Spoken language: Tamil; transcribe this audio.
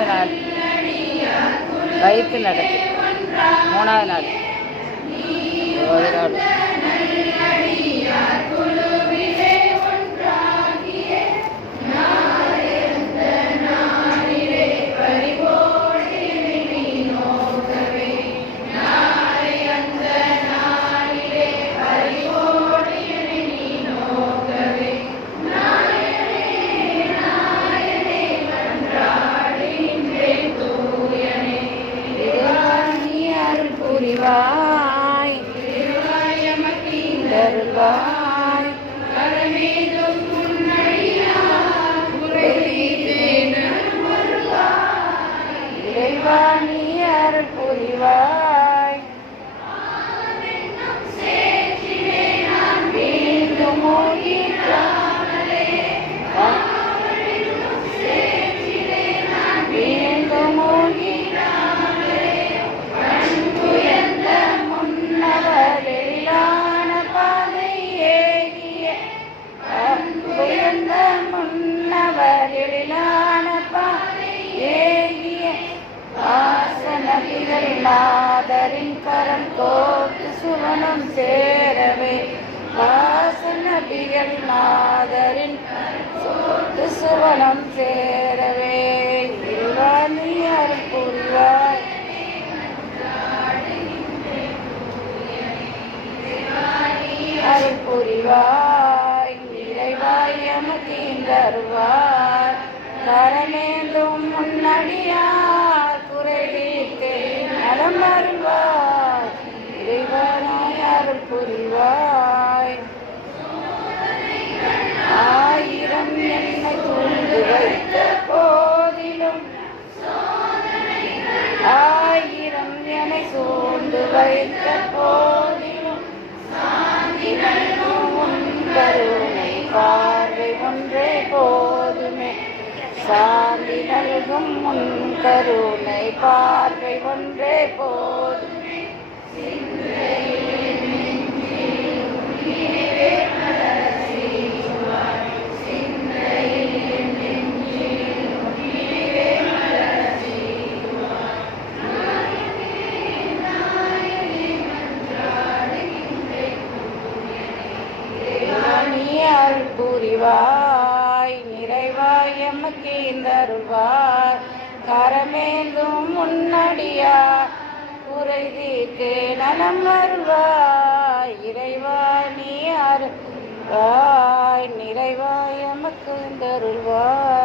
மூணாவது நாள் வயிற்று நடக்கு. மூணாவது நாள் ஒரு நாள் புரிவாய் தருவாய் இறைவா நீ அருள் புரிவாய் மீண்டும் நாதரின் கரம் கோத்து சுவனம் சேரவே வாசனபிகள் நாதரின் கோத்து சுவனம் சேரவே இறைவா நீ அருள் புரிவாய் அருள் புரிவாய் இறைவாய் எமக்கு தருவாய் கரமேந்தும் முன்னடியார் குறை தீர்த்தே நலம் அருள்வாய் இறைவனாய் அருள் புரிவாய் ஆயிரம் என்னை தூண்டு வைத்த போதிலும் ஆயிரம் என்னை சூழ்ந்து வைத்த போதிலும் கருணை பார்வை ஒன்றே போதுமே சாந்தி நல்கும் முன் கருணை பார்வை ஒன்றே போதுமே புரிவாய் நிறைவாய் எமக்கு தருவாய் கரமேந்தும் முன்னடியார் குறை தீர்த்தே நலம் அருள்வாய் இறைவா நீ அருள்வாய் நிறைவாய் எமக்கு தருள்வாய்.